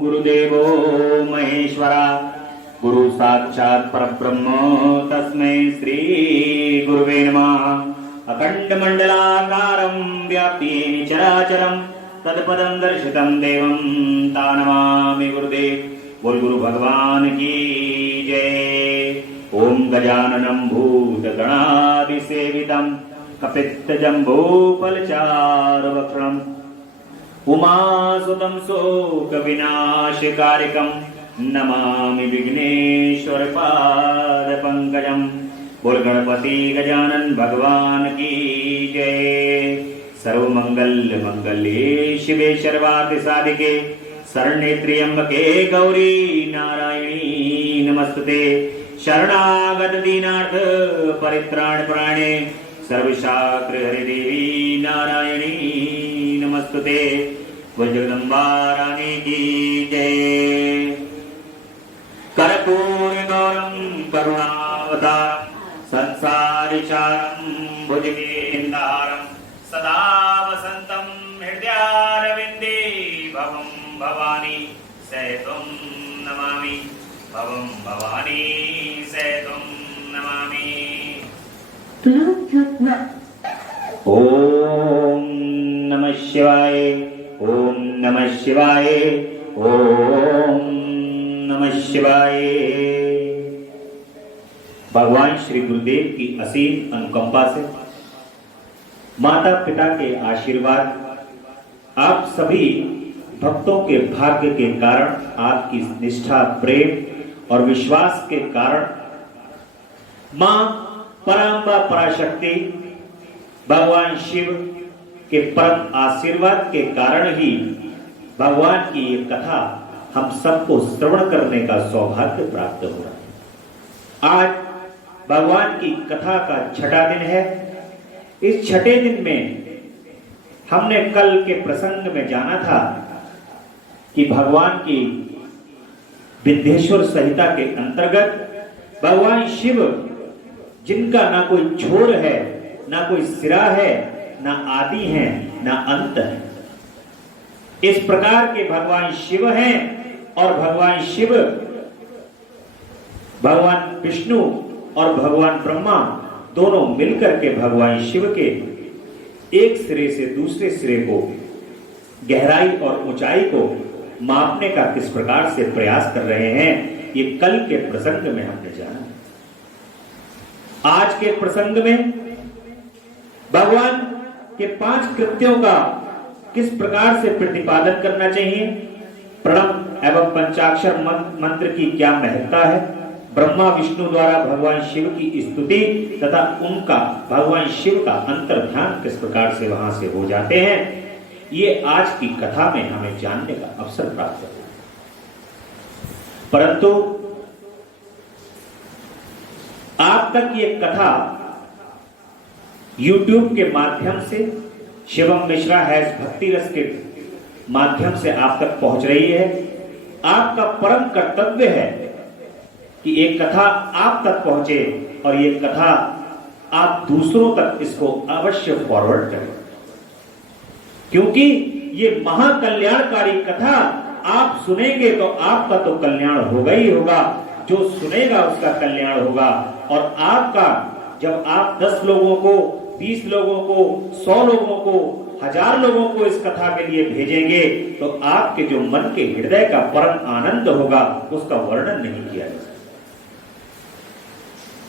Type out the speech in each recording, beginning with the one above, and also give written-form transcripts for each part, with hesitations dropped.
गुरुदेवो महेश्वरा गुरु साक्षात् परब्रह्म तस्मै श्री गुरुवे नमः। अखंड मंडलाकारं व्याप्तेन चराचरं तत्पदं दर्शितं देवं तानमामि गुरुदेव। बोल गुरु भगवान की जय। ओम गजाननं भूतगणादिसेवितं कपित्तजम्बूफलचारुभक्षणम् उमासुतं शोकविनाशकारिकं नमामि विघ्नेश्वरपादपङ्कजम्। बोल गणपति गजानन भगवान की जय। सर्वमंगल मंगल्ये शिवे सर्वार्थ साधिके शरण्ये त्र्यंबके गौरी नारायणी नमस्तुते। शरणागत दीनार्थ परित्राण प्राणे सर्वशास्त्र हरि देवी नारायणी नमस्तुते। बोल जगदम्बा रानी की जय। कर्पूर गौरम करुणावतारम संसारिचारं भुजगेन्द्रहारं सदा वसन्तं हृदयारविन्दे भवं भवानी सहितं नमामि। भवं भवानी सहितं नमामि। ओम नमः शिवाय। ओम नमः शिवाय। ओम नमः शिवाय। भगवान श्री गुरुदेव की असीम अनुकंपा से, माता पिता के आशीर्वाद, आप सभी भक्तों के भाग्य के कारण, आपकी निष्ठा, प्रेम और विश्वास के कारण मां परांबा पराशक्ति भगवान शिव के परम आशीर्वाद के कारण ही भगवान की ये कथा हम सबको श्रवण करने का सौभाग्य प्राप्त हो रहा है। आज भगवान की कथा का छठा दिन है। इस छठे दिन में हमने कल के प्रसंग में जाना था कि भगवान की विद्येश्वर संहिता के अंतर्गत भगवान शिव, जिनका ना कोई छोर है, ना कोई सिरा है, ना आदि है, ना अंत है, इस प्रकार के भगवान शिव हैं। और भगवान शिव, भगवान विष्णु और भगवान ब्रह्मा दोनों मिलकर के भगवान शिव के एक सिरे से दूसरे सिरे को, गहराई और ऊंचाई को मापने का किस प्रकार से प्रयास कर रहे हैं, ये कल के प्रसंग में हमने जाना। आज के प्रसंग में भगवान के 5 कृत्यों का किस प्रकार से प्रतिपादन करना चाहिए, प्रणव एवं पंचाक्षर मंत्र की क्या महत्ता है, ब्रह्मा विष्णु द्वारा भगवान शिव की स्तुति तथा उनका भगवान शिव का अंतर्ध्यान किस प्रकार से वहां से हो जाते हैं, ये आज की कथा में हमें जानने का अवसर प्राप्त हुआ। परंतु आप तक ये कथा YouTube के माध्यम से, शिवम मिश्रा हैज भक्ति रस के माध्यम से आप तक पहुंच रही है। आपका परम कर्तव्य है कि एक कथा आप तक पहुंचे और ये कथा आप दूसरों तक इसको अवश्य फॉरवर्ड करें, क्योंकि ये महाकल्याणकारी कथा आप सुनेंगे तो आपका तो कल्याण होगा ही होगा, जो सुनेगा उसका कल्याण होगा। और आपका, जब आप 10 लोगों को, 20 लोगों को, 100 लोगों को, 1000 लोगों को इस कथा के लिए भेजेंगे तो आपके जो मन के हृदय का परम आनंद होगा उसका वर्णन नहीं किया जा सकता।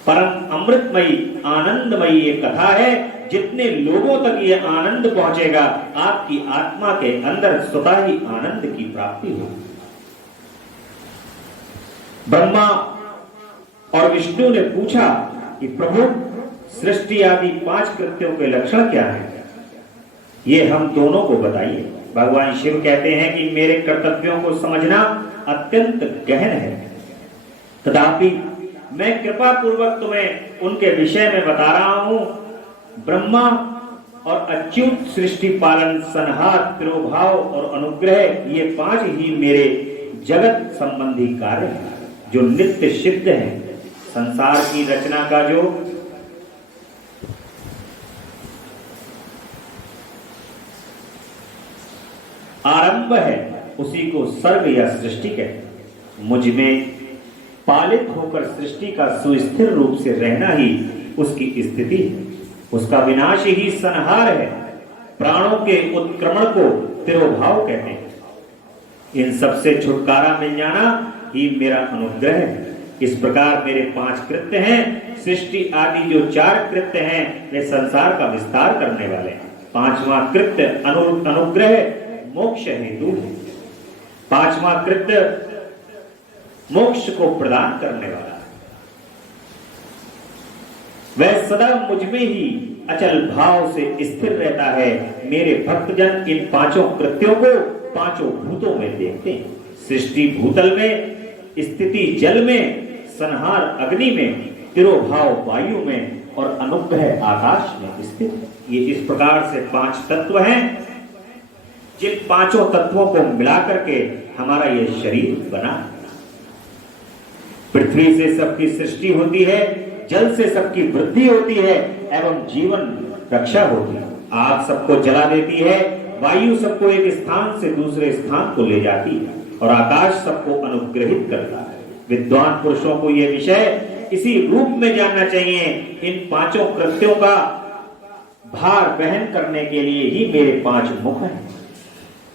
परम अमृतमयी, आनंदमयी ये कथा है। जितने लोगों तक ये आनंद पहुंचेगा, आपकी आत्मा के अंदर स्वतः ही आनंद की प्राप्ति होगी। ब्रह्मा और विष्णु ने पूछा कि प्रभु, सृष्टि आदि 5 कृत्यों के लक्षण क्या हैं, ये हम दोनों को बताइए। भगवान शिव कहते हैं कि मेरे कर्तव्यों को समझना अत्यंत गहन है, तथापि मैं कृपा पूर्वक तुम्हें उनके विषय में बता रहा हूं। ब्रह्मा और अच्युत सृष्टि पालन, संहार, तिरोभाव और अनुग्रह, ये 5 ही मेरे जगत संबंधी कार्य हैं जो नित्य सिद्ध हैं। संसार की रचना का जो आरंभ है उसी को सर्ग या सृष्टि कहते हैं। मुझ में पालित होकर सृष्टि का सुस्थिर रूप से रहना ही उसकी स्थिति है। उसका विनाश ही संहार है। प्राणों के उत्क्रमण को तिरोभाव कहते हैं। इन सबसे छुटकारा मिल जाना ही मेरा अनुग्रह है। इस प्रकार मेरे 5 कृत्य हैं। सृष्टि आदि जो 4 कृत्य हैं वे संसार का विस्तार करने वाले हैं। 5वां कृत्य अनुग्रह मोक्ष हेतु है। 5वां कृत्य मोक्ष को प्रदान करने वाला है। वह सदा मुझ में ही अचल भाव से स्थिर रहता है। मेरे भक्तजन इन 5 कृत्यों को 5 भूतों में देखते हैं। सृष्टि भूतल में, स्थिति जल में, संहार अग्नि में, तिरोभाव वायु में और अनुग्रह आकाश में स्थित है। ये इस प्रकार से 5 तत्व हैं। जिन 5 तत्वों को मिलाकर के हमारा यह शरीर बना। पृथ्वी से सबकी सृष्टि होती है, जल से सबकी वृद्धि होती है एवं जीवन रक्षा होती है। आग सबको जला देती है, वायु सबको एक स्थान से दूसरे स्थान को ले जाती है और आकाश सबको अनुग्रहित करता है। विद्वान पुरुषों को यह विषय इसी रूप में जानना चाहिए। इन 5 कृत्यों का भार वहन करने के लिए ही मेरे 5 मुख हैं।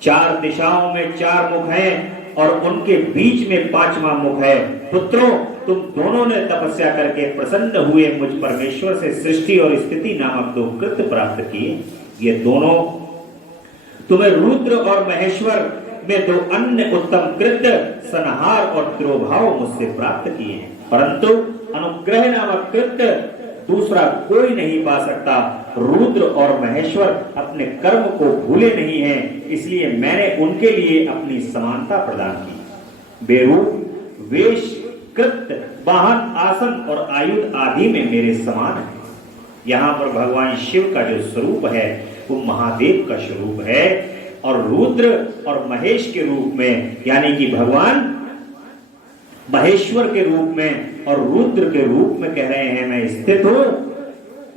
4 दिशाओं में 4 मुख हैं और उनके बीच में 5वां मुख है। पुत्रों, तुम दोनों ने तपस्या करके प्रसन्न हुए मुझ परमेश्वर से सृष्टि और स्थिति नामक 2 कृत्य प्राप्त किए। ये दोनों तुम्हें रुद्र और महेश्वर में 2 अन्य उत्तम कृत्य संहार और तिरोभाव मुझसे प्राप्त किए हैं। परंतु अनुग्रह नामक कृत्य दूसरा कोई नहीं पा सकता। रुद्र और महेश्वर अपने कर्म को भूले नहीं हैं, इसलिए मैंने उनके लिए अपनी समानता प्रदान की। बेरूप, वेश, कृत्य, वाहन, आसन और आयुध आदि में मेरे समान है। यहाँ पर भगवान शिव का जो स्वरूप है वो महादेव का स्वरूप है और रुद्र और महेश के रूप में, यानी कि भगवान महेश्वर के रूप में और रुद्र के रूप में कह रहे हैं मैं स्थित हूं।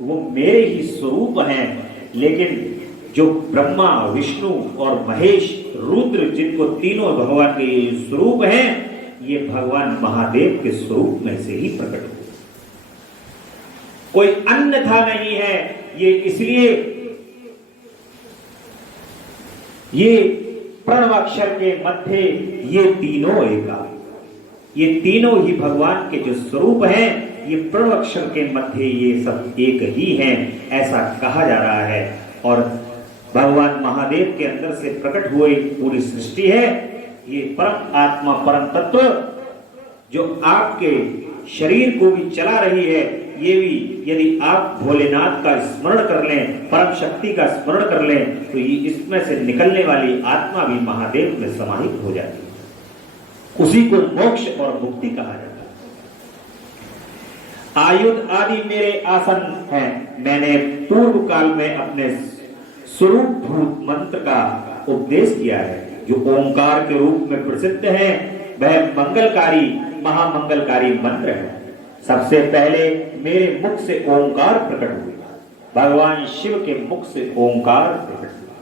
वो मेरे ही स्वरूप हैं। लेकिन जो ब्रह्मा, विष्णु और महेश, रुद्र, जिनको तीनों भगवान के स्वरूप हैं, ये भगवान महादेव के स्वरूप में से ही प्रकट हुए। कोई अन्यथा नहीं है। ये इसलिए ये प्रणवाक्षर के मध्य ये तीनों एका, ये तीनों ही भगवान के जो स्वरूप हैं, ये प्रणवाक्षर के मध्य ये सब एक ही हैं, ऐसा कहा जा रहा है। और भगवान महादेव के अंदर से प्रकट हुई पूरी सृष्टि है। ये परम आत्मा, परम तत्व जो आपके शरीर को भी चला रही है, ये भी यदि आप भोलेनाथ का स्मरण कर लें, परम शक्ति का स्मरण कर लें, तो ये इसमें से निकलने वाली आत्मा भी महादेव में समाहित हो जाती है। उसी को मोक्ष और मुक्ति कहा जाता है। आयुध आदि मेरे आसन हैं। मैंने पूर्व काल में अपने स्वरूप भूत मंत्र का उपदेश किया है, जो ओंकार के रूप में प्रसिद्ध है। वह मंगलकारी, महामंगलकारी मंत्र है। सबसे पहले मेरे मुख से ओंकार प्रकट हुआ। भगवान शिव के मुख से ओंकार प्रकट हुआ।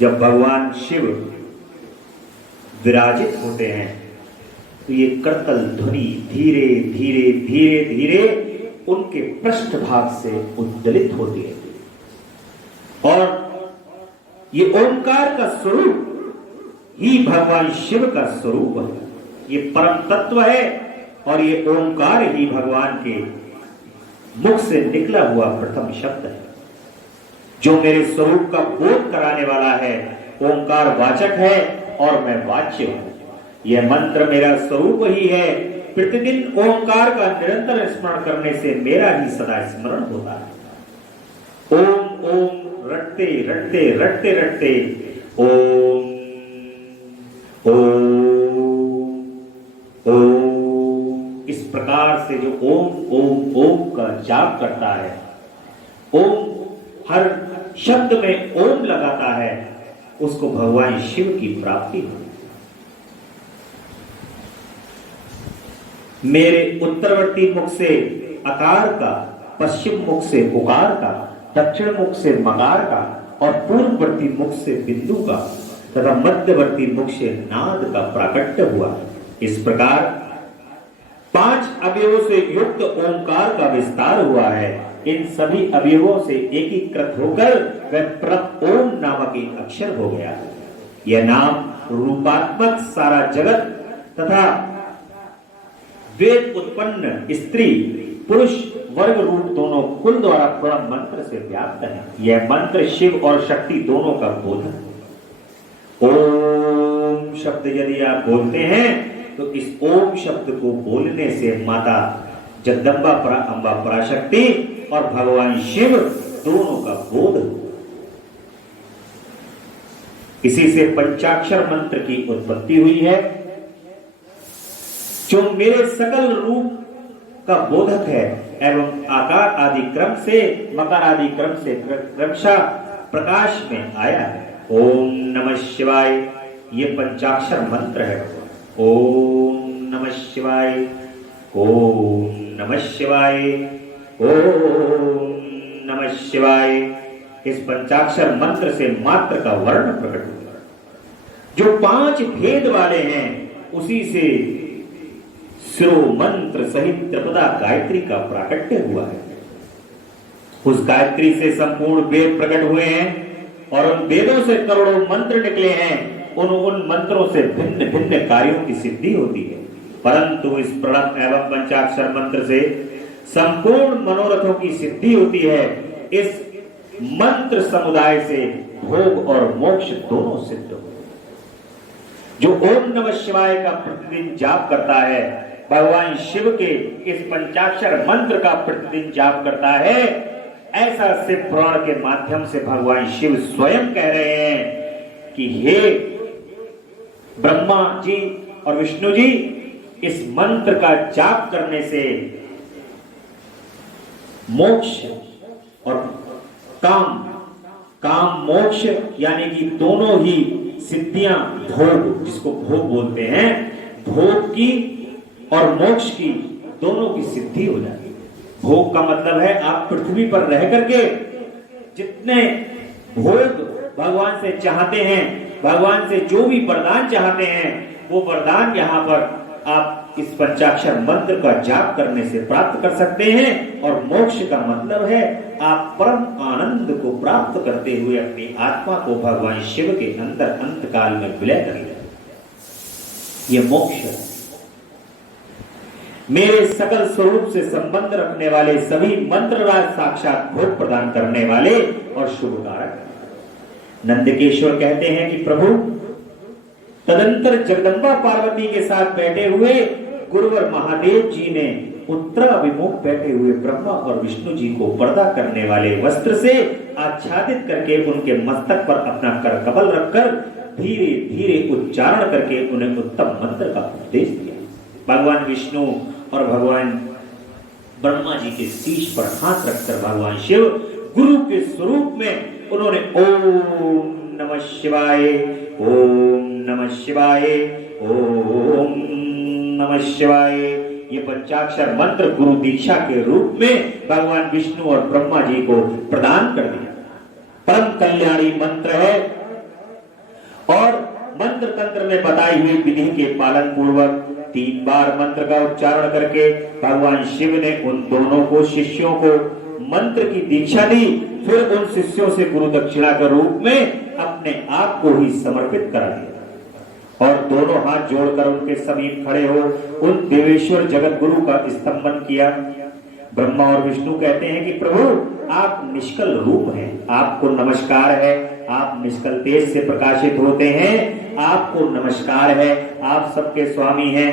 जब भगवान शिव विराजित होते हैं तो ये करतल ध्वनि धीरे धीरे धीरे धीरे उनके पृष्ठभाग से उद्दलित होती है और ये ओंकार का स्वरूप ही भगवान शिव का स्वरूप है। ये परम तत्व है और ये ओंकार ही भगवान के मुख से निकला हुआ प्रथम शब्द है, जो मेरे स्वरूप का बोध कराने वाला है। ओंकार वाचक है और मैं वाच्य हूं। यह मंत्र मेरा स्वरूप ही है। प्रतिदिन ओंकार का निरंतर स्मरण करने से मेरा ही सदा स्मरण होता है। ओम ओम रटते रटते रटते रटते ओम ओम ओम, इस प्रकार से जो ओम ओम ओम का जाप करता है, ओम हर शब्द में ओम लगाता है, उसको भगवान शिव की प्राप्ति हो। मेरे उत्तरवर्ती मुख से अकार का, पश्चिम मुख से उकार का, दक्षिण मुख से मकार का और पूर्ववर्ती मुख से बिंदु का तथा मध्यवर्ती मुख से नाद का प्राकट्य हुआ। इस प्रकार 5 अवयवों से युक्त ओंकार का विस्तार हुआ है। इन सभी अवयवों से एकीकृत होकर वह परम ओम नामक एक अक्षर हो गया। यह नाम रूपात्मक सारा जगत तथा वेद उत्पन्न स्त्री पुरुष वर्ग रूप दोनों कुल द्वारा प्रणव मंत्र से व्याप्त है। यह मंत्र शिव और शक्ति दोनों का बोधक है। ओम शब्द यदि आप बोलते हैं तो इस ओम शब्द को बोलने से माता जगदम्बा अम्बा पराशक्ति और भगवान शिव दोनों का बोध हो। इसी से पंचाक्षर मंत्र की उत्पत्ति हुई है, जो मेरे सकल रूप का बोधक है एवं आकार आदि क्रम से, मकार आदि क्रम से क्रमशः प्रकाश में आया है। ओम नमः शिवाय, ये पंचाक्षर मंत्र है। ओम नमः शिवाय, ओम नमः शिवाय, ओम नमः शिवाय। इस पंचाक्षर मंत्र से मात्र का वर्ण प्रकट हुआ। जो 5 भेद वाले हैं उसी से सिरो मंत्र सहित त्रिपदा गायत्री का प्राकट्य हुआ है। उस गायत्री से संपूर्ण वेद प्रकट हुए हैं और उन वेदों से करोड़ों मंत्र निकले हैं। उन मंत्रों से भिन्न भिन्न कार्यों की सिद्धि होती है, परंतु इस प्रणव एवं पंचाक्षर मंत्र से संपूर्ण मनोरथों की सिद्धि होती है। इस मंत्र समुदाय से भोग और मोक्ष दोनों सिद्ध हो। जो ओम नमः शिवाय का प्रतिदिन जाप करता है, भगवान शिव के इस पंचाक्षर मंत्र का प्रतिदिन जाप करता है, ऐसा शिव पुराण के माध्यम से भगवान शिव स्वयं कह रहे हैं कि हे ब्रह्मा जी और विष्णु जी, इस मंत्र का जाप करने से मोक्ष और काम मोक्ष यानी कि दोनों ही सिद्धियां, भोग जिसको भोग बोलते हैं, भोग की और मोक्ष की दोनों की सिद्धि हो जाती है। भोग का मतलब है आप पृथ्वी पर रह करके जितने भोग भगवान से चाहते हैं, भगवान से जो भी वरदान चाहते हैं, वो वरदान यहाँ पर आप इस पंचाक्षर मंत्र का जाप करने से प्राप्त कर सकते हैं। और मोक्ष का मतलब है आप परम आनंद को प्राप्त करते हुए अपनी आत्मा को भगवान शिव के अंदर अंत काल में विलय कर लें। यह मोक्ष है। मेरे सकल स्वरूप से संबंध रखने वाले सभी मंत्रराज साक्षात भोग प्रदान करने वाले और शुभकारक। नंदकेश्वर कहते हैं कि प्रभु तदंतर जगदम्बा पार्वती के साथ बैठे हुए गुरुवर महादेव जी ने उत्तराभिमुख बैठे हुए ब्रह्मा और विष्णु जी को पर्दा करने वाले वस्त्र से आच्छादित करके उनके मस्तक पर अपना कर कमल रखकर धीरे धीरे उच्चारण करके उन्हें उत्तम मंत्र का उपदेश दिया। भगवान विष्णु और भगवान ब्रह्मा जी के शीश पर हाथ रखकर भगवान शिव गुरु के स्वरूप में उन्होंने ओम नमः शिवाय, ओम नमः शिवाय, ओम नमः शिवाय, ये पंचाक्षर मंत्र गुरु दीक्षा के रूप में भगवान विष्णु और ब्रह्मा जी को प्रदान कर दिया। परम कल्याणी मंत्र है और मंत्र तंत्र में बताई हुई विधि के पालन पूर्वक 3 बार मंत्र का उच्चारण करके भगवान शिव ने उन दोनों को शिष्यों को मंत्र की दीक्षा दी। फिर उन शिष्यों से गुरु दक्षिणा के रूप में अपने आप को ही समर्पित करा दिया और दोनों हाथ जोड़कर उनके समीप खड़े हो उन देवेश्वर जगत गुरु का स्तंभन किया। ब्रह्मा और विष्णु कहते हैं कि प्रभु आप निष्कल रूप हैं, आपको नमस्कार है, आप निष्कल तेज से प्रकाशित होते हैं, आपको नमस्कार है, आप सबके स्वामी हैं।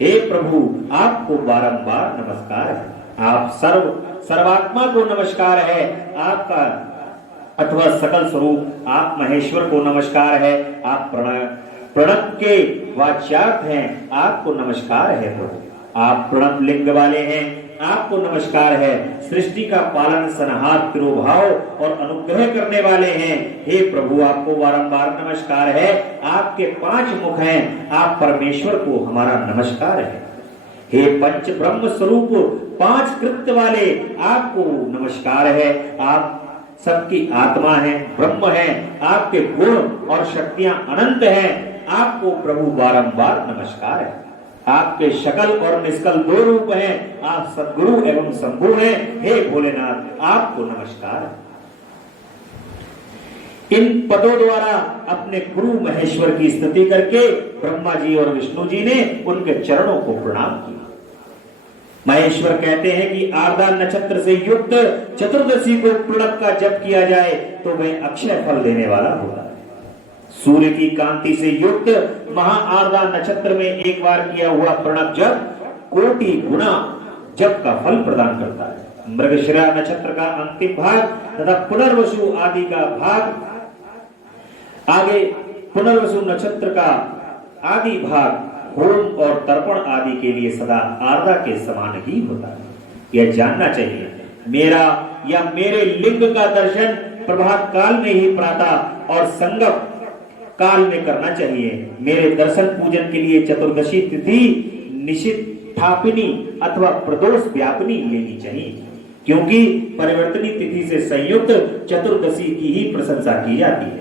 हे प्रभु आपको बारंबार नमस्कार है, आप सर्वात्मा को नमस्कार है, आपका अथवा सकल स्वरूप आप महेश्वर को नमस्कार है, आप प्रणव के वाच्यार्थ हैं, आपको नमस्कार है प्रभु, आप प्रणव लिंग वाले हैं, आपको नमस्कार है। सृष्टि का पालन सनहार तिरुभाव और अनुग्रह करने वाले हैं। हे प्रभु, आपको बारंबार नमस्कार है। आपके 5 मुख हैं, आप परमेश्वर को हमारा नमस्कार है। हे पंच ब्रह्म स्वरूप 5 कृत्य वाले, आपको नमस्कार है। आप सबकी आत्मा है, ब्रह्म है, आपके गुण और शक्तियां अनंत हैं। आपको प्रभु बारंबार नमस्कार है। आपके शकल और निष्कल 2 रूप हैं। आप सद्गुरु एवं शंभु हैं। हे भोलेनाथ, आपको नमस्कार है। इन पदों द्वारा अपने गुरु महेश्वर की स्तुति करके ब्रह्मा जी और विष्णु जी ने उनके चरणों को प्रणाम किया। महेश्वर कहते हैं कि आर्द्रा नक्षत्र से युक्त चतुर्दशी को प्रणव का जप किया जाए तो वह अक्षय फल देने वाला होगा। सूर्य की कांति से युक्त महा आर्द्रा नक्षत्र में एक बार किया हुआ प्रणव जप कोटि गुना जप का फल प्रदान करता है। मृगशिरा नक्षत्र का अंतिम भाग तथा पुनर्वसु आदि का भाग, आगे पुनर्वसु नक्षत्र का आदि भाग होम और तर्पण आदि के लिए सदा आर्द्रा के समान ही होता है। यह जानना चाहिए, मेरा या मेरे लिंग का दर्शन प्रभात काल में ही प्रातः और संगम काल में करना चाहिए। मेरे दर्शन पूजन के लिए चतुर्दशी तिथि निशिथापिनी अथवा प्रदोष व्यापिनी लेनी चाहिए, क्योंकि परिवर्तनी तिथि से संयुक्त चतुर्दशी की ही प्रशंसा की जाती है।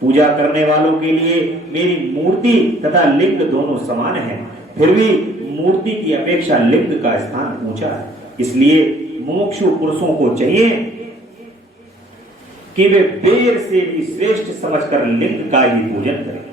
पूजा करने वालों के लिए मेरी मूर्ति तथा लिंग दोनों समान हैं, फिर भी मूर्ति की अपेक्षा लिंग का स्थान ऊंचा है। इसलिए मुमुक्षु पुरुषों को चाहिए कि वे बेर से भी श्रेष्ठ समझकर लिंग का ही पूजन करें।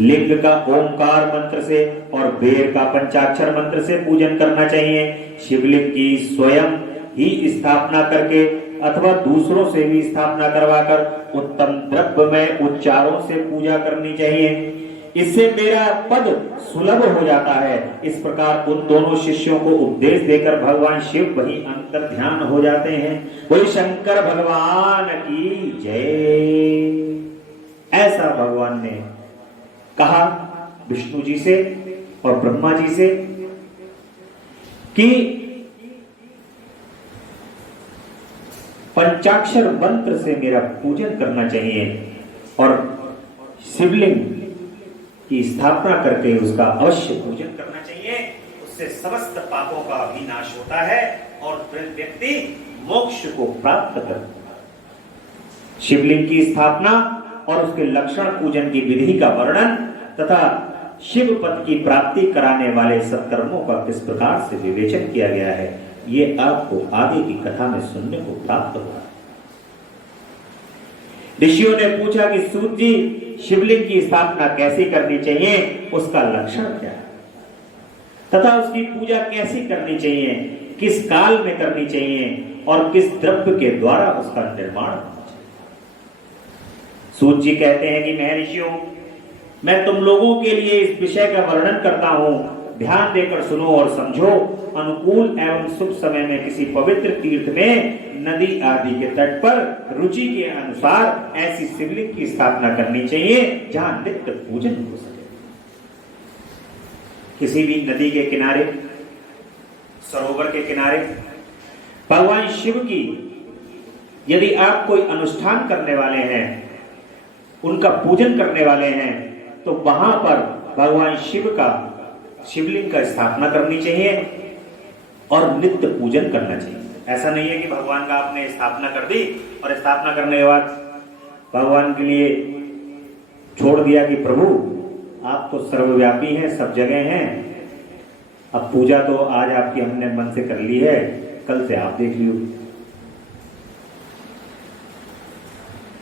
लिंग का ओंकार मंत्र से और बेर का पंचाक्षर मंत्र से पूजन करना चाहिए। शिवलिंग की स्वयं ही स्थापना करके अथवा दूसरों से भी स्थापना करवाकर उत्तम द्रव्यमय उच्चारों से पूजा करनी चाहिए। इससे मेरा पद सुलभ हो जाता है। इस प्रकार उन दोनों शिष्यों को उपदेश देकर भगवान शिव वही अंतर ध्यान हो जाते हैं। बोले शंकर भगवान की जय। ऐसा भगवान ने कहा विष्णु जी से और ब्रह्मा जी से कि पंचाक्षर मंत्र से मेरा पूजन करना चाहिए और शिवलिंग की स्थापना करके उसका अवश्य पूजन करना चाहिए। उससे समस्त पापों का विनाश होता है और व्यक्ति मोक्ष को प्राप्त करता है। शिवलिंग की स्थापना और उसके लक्षण पूजन की विधि का वर्णन तथा शिव पद की प्राप्ति कराने वाले सत्कर्मों का किस प्रकार से विवेचन किया गया है, ये आपको आगे की कथा में सुनने को प्राप्त होगा। ऋषियों ने पूछा कि सूत जी, शिवलिंग की स्थापना कैसे करनी चाहिए, उसका लक्षण क्या है तथा उसकी पूजा कैसी करनी चाहिए, किस काल में करनी चाहिए और किस द्रव्य के द्वारा उसका निर्माण होना चाहिए। सूत जी कहते हैं कि महर्षियों, मैं तुम लोगों के लिए इस विषय का वर्णन करता हूं, ध्यान देकर सुनो और समझो। अनुकूल एवं शुभ समय में किसी पवित्र तीर्थ में नदी आदि के तट पर रुचि के अनुसार ऐसी शिवलिंग की स्थापना करनी चाहिए जहां नित्य पूजन हो सके। किसी भी नदी के किनारे, सरोवर के किनारे भगवान शिव की यदि आप कोई अनुष्ठान करने वाले हैं, उनका पूजन करने वाले हैं, तो वहां पर भगवान शिव का शिवलिंग का स्थापना करनी चाहिए और नित्य पूजन करना चाहिए। ऐसा नहीं है कि भगवान का आपने स्थापना कर दी और स्थापना करने के बाद भगवान के लिए छोड़ दिया कि प्रभु आप तो सर्वव्यापी हैं, सब जगह हैं, अब पूजा तो आज आपकी हमने मन से कर ली है, कल से आप देख लियो।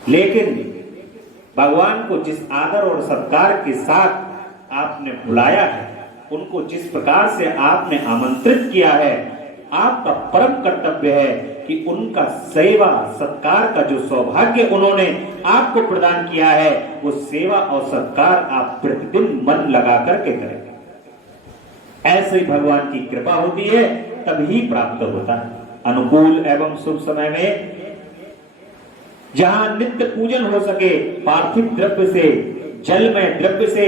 लेकिन भगवान को जिस आदर और सत्कार के साथ आपने बुलाया है, उनको जिस प्रकार से आपने आमंत्रित किया है, आपका परम कर्तव्य है कि उनका सेवा सत्कार का जो सौभाग्य उन्होंने आपको प्रदान किया है, वो सेवा और सत्कार आप प्रतिदिन मन लगा करके करें। ऐसे ही भगवान की कृपा होती है, तभी प्राप्त होता है। अनुकूल एवं शुभ समय में जहां नित्य पूजन हो सके, पार्थिव द्रव्य से, जलमय द्रव्य से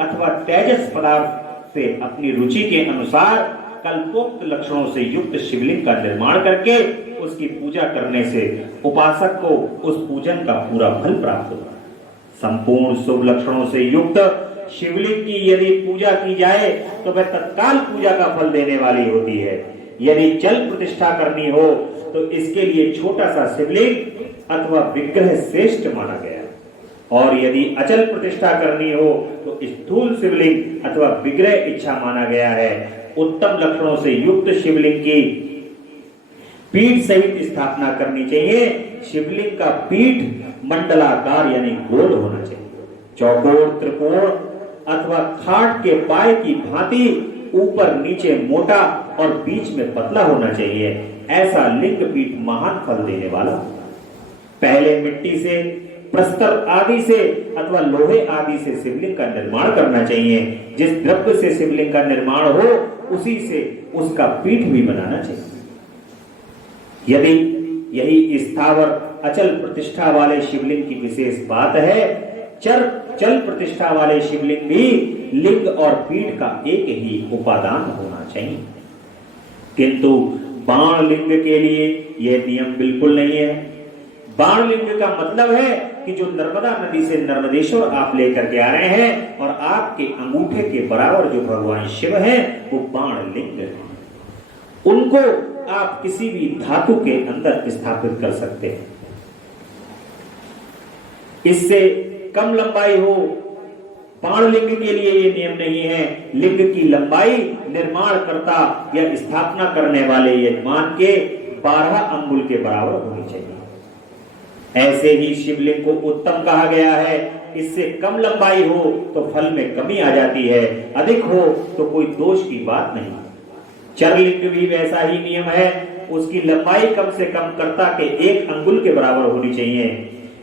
अथवा तेजस पदार्थ से अपनी रुचि के अनुसार कल्पोक्त लक्षणों से युक्त शिवलिंग का निर्माण करके उसकी पूजा करने से उपासक को उस पूजन का पूरा फल प्राप्त होगा। संपूर्ण शुभ लक्षणों से युक्त शिवलिंग की यदि पूजा की जाए तो वह तत्काल पूजा का फल देने वाली होती है। यदि चल प्रतिष्ठा करनी हो तो इसके लिए छोटा सा शिवलिंग अथवा विग्रह श्रेष्ठ माना गया, और यदि अचल प्रतिष्ठा करनी हो तो स्थूल शिवलिंग अथवा विग्रह इच्छा माना गया है। उत्तम लक्षणों से युक्त शिवलिंग की पीठ सहित स्थापना करनी चाहिए। शिवलिंग का पीठ मंडलाकार यानी गोल होना चाहिए। चौकोर, त्रिकोण अथवा खाट के पाए की भांति ऊपर नीचे मोटा और बीच में पतला होना चाहिए। ऐसा लिंग पीठ महान फल देने वाला। पहले मिट्टी से, प्रस्तर आदि से अथवा लोहे आदि से शिवलिंग का निर्माण करना चाहिए। जिस द्रव्य से शिवलिंग का निर्माण हो उसी से उसका पीठ भी बनाना चाहिए। यदि यही स्थावर अचल प्रतिष्ठा वाले शिवलिंग की विशेष बात है, चल प्रतिष्ठा वाले शिवलिंग भी लिंग और पीठ का एक ही उपादान होना चाहिए। किंतु बाण लिंग के लिए यह नियम बिल्कुल नहीं है। बाण लिंग का मतलब है कि जो नर्मदा नदी से नर्मदेश्वर आप लेकर के आ रहे हैं और आपके अंगूठे के बराबर जो भगवान शिव हैं वो बाण लिंग है। उनको आप किसी भी धातु के अंदर स्थापित कर सकते हैं। इससे कम लंबाई हो, बाण लिंग के लिए ये नियम नहीं है। लिंग की लंबाई निर्माणकर्ता या स्थापना करने वाले यजमान के 12 अंगुल के बराबर होनी चाहिए। ऐसे ही शिवलिंग को उत्तम कहा गया है। इससे कम लंबाई हो तो फल में कमी आ जाती है, अधिक हो तो कोई दोष की बात नहीं। चरलिंग भी वैसा ही नियम है। उसकी लंबाई कम से कम कर्ता के 1 अंगुल के बराबर होनी चाहिए।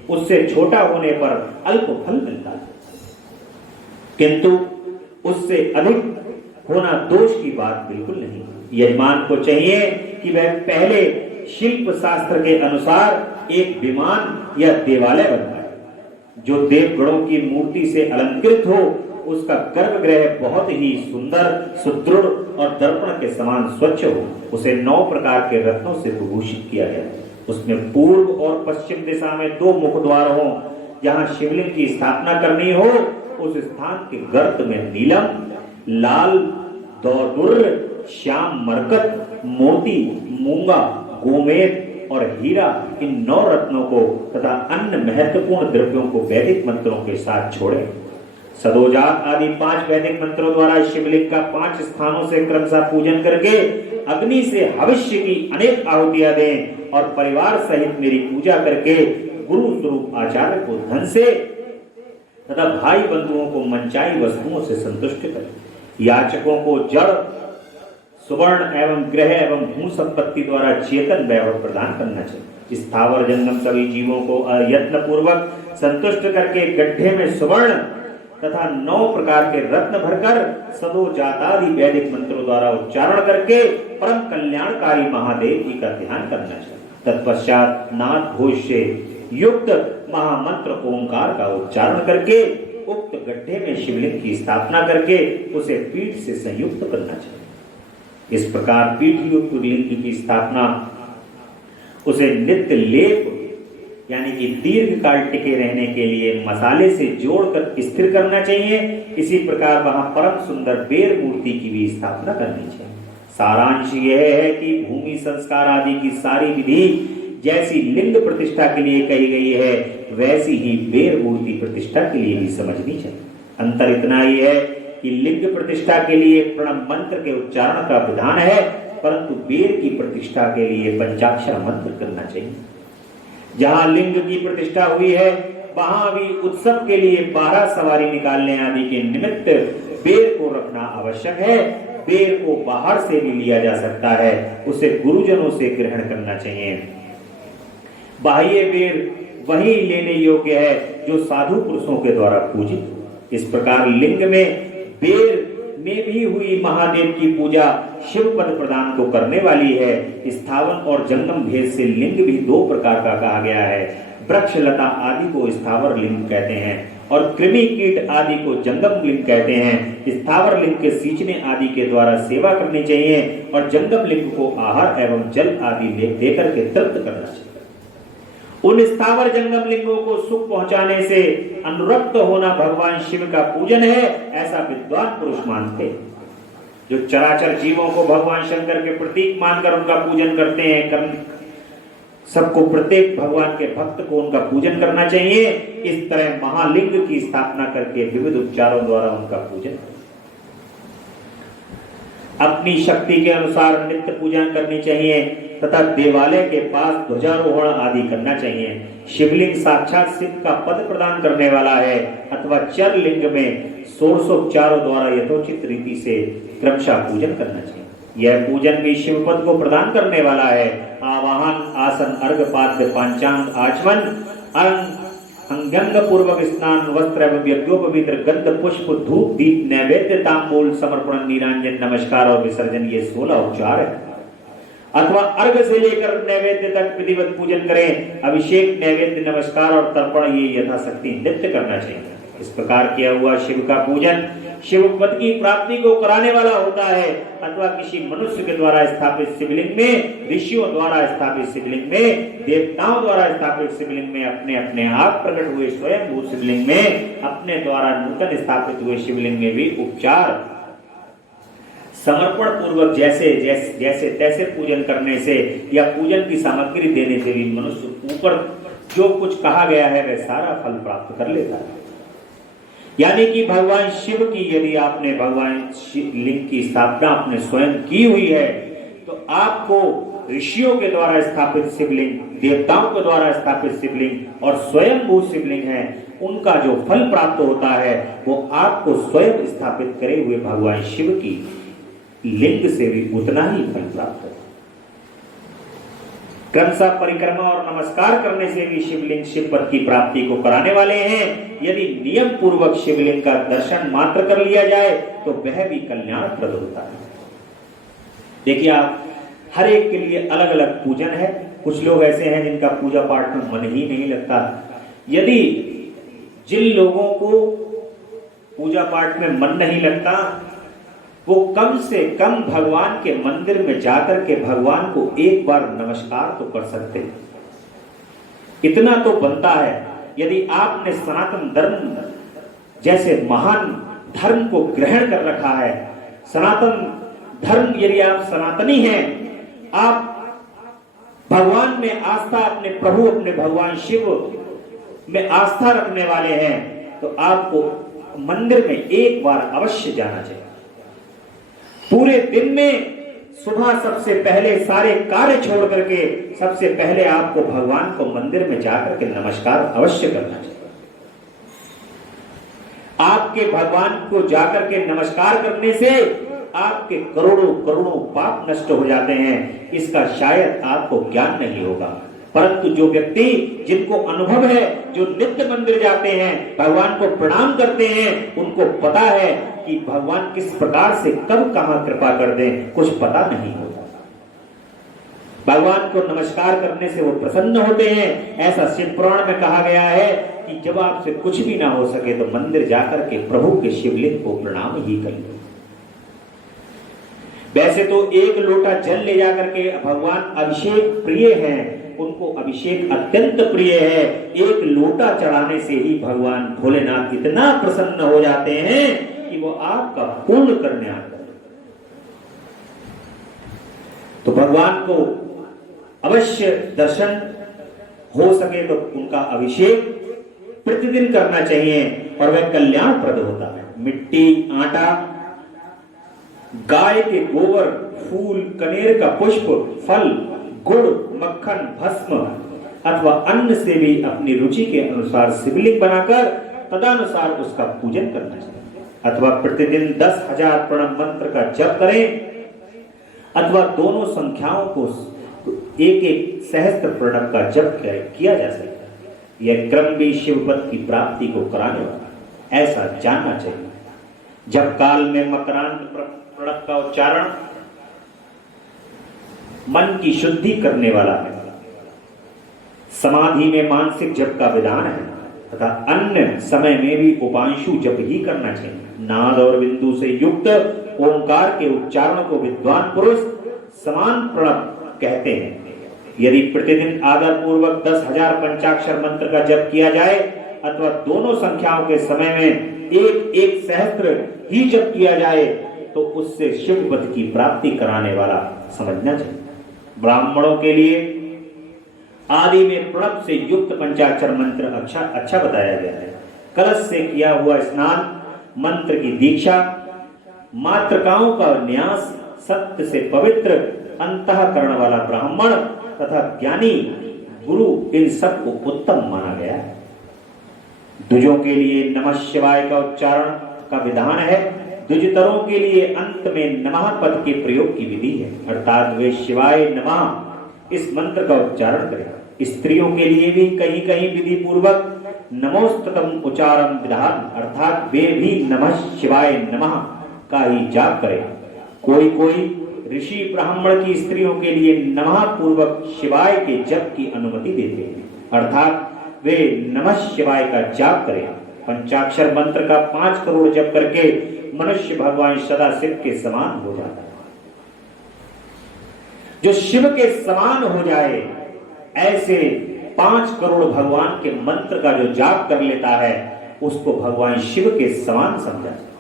उससे छोटा होने पर अल्प फल मिलता है, किंतु उससे अधिक होना दोष की बात बिल्कुल नहीं। यजमान को चाहिए कि वह पहले शिल्प शास्त्र के अनुसार एक विमान या देवालय बनवाए, जो देवगणों की मूर्ति से अलंकृत हो। उसका गर्भगृह बहुत ही सुंदर, सुदृढ़ और दर्पण के समान स्वच्छ हो। उसे 9 प्रकार के रत्नों से विभूषित किया गया। उसमें पूर्व और पश्चिम दिशा में 2 मुख द्वार हो। जहां शिवलिंग की स्थापना करनी हो उस स्थान के गर्त में नीलम, लाल, दौदुर्र, श्याम मरकत, मोती, मूंगा, गोमेद और हीरा, इन 9 रत्नों को तथा अन्य महत्वपूर्ण द्रव्यों को वैदिक मंत्रों के साथ छोड़े। सदोजात आदि 5 वैदिक मंत्रों द्वारा शिवलिंग का 5 स्थानों से क्रमशः पूजन करके अग्नि से हविष्य की अनेक आहुतियां दें और परिवार सहित मेरी पूजा करके गुरु स्वरूप आचार्य को धन से तथा भाई बंधुओं को मनचाही वस्तुओं से संतुष्ट करें। याचकों को जड़, सुवर्ण एवं ग्रह एवं भू संपत्ति द्वारा चेतन वैभव प्रदान करना चाहिए। स्थावर जंगम सभी जीवों को यत्न पूर्वक संतुष्ट करके गड्ढे में सुवर्ण तथा 9 प्रकार के रत्न भरकर सदो जातादि वैदिक मंत्रों द्वारा उच्चारण करके परम कल्याणकारी महादेव जी का ध्यान करना चाहिए। तत्पश्चात नाद घोष से युक्त महामंत्र ओंकार का उच्चारण करके उक्त गड्ढे में शिवलिंग की स्थापना करके उसे पीठ से संयुक्त करना चाहिए। इस प्रकार पीठ युक्त लिंग की स्थापना उसे नित्य लेप यानी कि दीर्घ काल टिके रहने के लिए मसाले से जोड़कर स्थिर करना चाहिए। इसी प्रकार वहां परम सुंदर बेर मूर्ति की भी स्थापना करनी चाहिए। सारांश यह है कि भूमि संस्कार आदि की सारी विधि जैसी लिंग प्रतिष्ठा के लिए कही गई है वैसी ही बेर मूर्ति प्रतिष्ठा के लिए भी समझनी चाहिए। अंतर इतना ही है कि लिंग प्रतिष्ठा के लिए प्रणव मंत्र के उच्चारण का विधान है, परंतु बेर की प्रतिष्ठा के लिए पंचाक्षर मंत्र करना चाहिए। जहां लिंग की प्रतिष्ठा हुई है वहां भी उत्सव के लिए 12 सवारी निकालने आदि के निमित्त बेर को रखना आवश्यक है। बेर को बाहर से भी लिया जा सकता है, उसे गुरुजनों से ग्रहण करना चाहिए। बाह्य बेर वही लेने योग्य है जो साधु पुरुषों के द्वारा पूजित। इस प्रकार लिंग में बेर में भी हुई महादेव की पूजा शिव पद प्रदान को करने वाली है। स्थावन और जंगम भेद से लिंग भी 2 प्रकार का कहा गया है। वृक्ष लता आदि को स्थावर लिंग कहते हैं और कृमि कीट आदि को जंगम लिंग कहते हैं। स्थावर लिंग के सींचने आदि के द्वारा सेवा करनी चाहिए और जंगम लिंग को आहार एवं जल आदि देकर के तृप्त करना चाहिए। उन स्थावर जंगम लिंगों को सुख पहुंचाने से अनुरक्त होना भगवान शिव का पूजन है, ऐसा विद्वान पुरुष मानते हैं। जो चराचर जीवों को भगवान शंकर के प्रतीक मानकर उनका पूजन करते हैं, सबको प्रत्येक भगवान के भक्त को उनका पूजन करना चाहिए। इस तरह महालिंग की स्थापना करके विविध उपचारों द्वारा उनका पूजन, अपनी शक्ति के अनुसार नित्य पूजन करनी चाहिए तथा देवालय के पास ध्वजारोहण आदि करना चाहिए। शिवलिंग साक्षात शिव का पद प्रदान करने वाला है अथवा चर लिंग में षोडशोपचारों द्वारा यथोचित रीति से क्रमशः पूजन करना चाहिए। यह पूजन भी शिव पद को प्रदान करने वाला है। आवाहन, आसन, अर्घ, पाद्य, पांचांग, आचमन, अंगंग पूर्वक स्नान, वस्त्र एवं यज्ञोपवीत, गंध, पुष्प, धूप, दीप, नैवेद्य, तांबूल, समर्पण, नीरांजन, नमस्कार और विसर्जन, ये 16 उपचार है। अथवा अर्घ से लेकर नैवेद्य तक विधिवत पूजन करें। अभिषेक, नैवेद्य, नमस्कार और तर्पण ये यथाशक्ति नित्य करना चाहिए। इस प्रकार किया हुआ शिव का पूजन शिव पद की प्राप्ति को कराने वाला होता है। अथवा किसी मनुष्य के द्वारा स्थापित शिवलिंग में, ऋषियों द्वारा स्थापित शिवलिंग में, देवताओं द्वारा स्थापित शिवलिंग में, अपने अपने आप प्रकट हुए स्वयं भू शिवलिंग में, अपने द्वारा नूतन स्थापित हुए शिवलिंग में भी उपचार समर्पण पूर्वक जैसे तैसे पूजन करने से या पूजन की सामग्री देने से भी मनुष्य ऊपर जो कुछ कहा गया है वह सारा फल प्राप्त कर लेता है। यानी कि भगवान शिव की यदि आपने भगवान लिंग की स्थापना अपने स्वयं की हुई है तो आपको ऋषियों के द्वारा स्थापित शिवलिंग, देवताओं के द्वारा स्थापित शिवलिंग और स्वयं भू शिवलिंग है, उनका जो फल प्राप्त होता है वो आपको स्वयं स्थापित करे हुए भगवान शिव की लिंग से भी उतना ही फल प्राप्त है। क्रमशः परिक्रमा और नमस्कार करने से भी शिवलिंग शिव पद की प्राप्ति को कराने वाले हैं। यदि नियम पूर्वक शिवलिंग का दर्शन मात्र कर लिया जाए तो वह भी कल्याणप्रद होता है। देखिए, आप हर एक के लिए अलग अलग पूजन है। कुछ लोग ऐसे हैं जिनका पूजा पाठ में मन ही नहीं लगता। यदि जिन लोगों को पूजा पाठ में मन नहीं लगता वो कम से कम भगवान के मंदिर में जाकर के भगवान को एक बार नमस्कार तो कर सकते हैं। इतना तो बनता है। यदि आपने सनातन धर्म जैसे महान धर्म को ग्रहण कर रखा है, सनातन धर्म, यदि आप सनातनी हैं, आप भगवान में आस्था, अपने प्रभु, अपने भगवान शिव में आस्था रखने वाले हैं, तो आपको मंदिर में एक बार अवश्य जाना चाहिए। पूरे दिन में सुबह सबसे पहले सारे कार्य छोड़ करके सबसे पहले आपको भगवान को मंदिर में जाकर के नमस्कार अवश्य करना चाहिए। आपके भगवान को जाकर के नमस्कार करने से आपके करोड़ों करोड़ों पाप नष्ट हो जाते हैं। इसका शायद आपको ज्ञान नहीं होगा, परंतु जो व्यक्ति जिनको अनुभव है, जो नित्य मंदिर जाते हैं, भगवान को प्रणाम करते हैं, उनको पता है कि भगवान किस प्रकार से कब कहां कृपा कर दें, कुछ पता नहीं होता। भगवान को नमस्कार करने से वो प्रसन्न होते हैं। ऐसा शिव पुराण में कहा गया है कि जब आपसे कुछ भी ना हो सके तो मंदिर जाकर के प्रभु के शिवलिंग को प्रणाम ही कर लो। वैसे तो एक लोटा जल ले जाकर के भगवान अभिषेक प्रिय हैं, उनको अभिषेक अत्यंत प्रिय है। एक लोटा चढ़ाने से ही भगवान भोलेनाथ इतना प्रसन्न हो जाते हैं कि वो आपका पूर्ण करने आता है। तो भगवान को अवश्य दर्शन हो सके तो उनका अभिषेक प्रतिदिन करना चाहिए और वह कल्याणप्रद होता है। मिट्टी, आटा, गाय के गोबर, फूल, कनेर का पुष्प, फल, गुड़, मक्खन, भस्म अथवा अन्न से भी अपनी रुचि के अनुसार शिवलिंग बनाकर तदनुसार उसका पूजन करना चाहिए। अथवा प्रतिदिन 10,000 प्रणव मंत्र का जप करें अथवा दोनों संख्याओं को एक एक सहस्त्र प्रणव का जप किया जा सकता है। यह क्रम भी शिवपद की प्राप्ति को कराने वाला, ऐसा जानना चाहिए। जब काल में मकरांत प्रणव का उच्चारण मन की शुद्धि करने वाला है। समाधि में मानसिक जप का विधान है तथा अन्य समय में भी उपांशु जप ही करना चाहिए। नाद और बिंदु से युक्त ओंकार के उच्चारण को विद्वान पुरुष समान प्रणव कहते हैं। यदि प्रतिदिन आदर पूर्वक 10,000 पंचाक्षर मंत्र का जप किया जाए अथवा दोनों संख्याओं के समय में एक सहस्त्र ही जप किया जाए तो उससे शिव पद की प्राप्ति कराने वाला समझना चाहिए। ब्राह्मणों के लिए आदि में प्रणव से युक्त पंचाक्षर मंत्र अच्छा बताया गया है। कलश से किया हुआ स्नान, मंत्र की दीक्षा, मातृकाओं का न्यास, सत्य से पवित्र अंतःकरण वाला ब्राह्मण तथा ज्ञानी गुरु, इन सबको उत्तम माना गया है। द्विजों के लिए नमः शिवाय का उच्चारण का विधान है। द्विजतरों के लिए अंत में नमः पद के प्रयोग की विधि है, अर्थात वे शिवाय नमः इस मंत्र का उच्चारण करें। स्त्रियों के लिए भी कहीं कहीं विधि पूर्वक नमोस्तुतम उच्चारण विधान, अर्थात वे भी नमः शिवाय नमः का ही जाप करें। कोई ऋषि ब्राह्मण की स्त्रियों के लिए नमः पूर्वक शिवाय के जप की अनुमति देते हैं, अर्थात वे नमः शिवाय का जाप करें। पंचाक्षर मंत्र का 5 करोड़ जप करके मनुष्य भगवान सदा शिव के समान हो जाता है। जो शिव के समान हो जाए ऐसे 5 करोड़ भगवान के मंत्र का जो जाप कर लेता है उसको भगवान शिव के समान समझा जाए।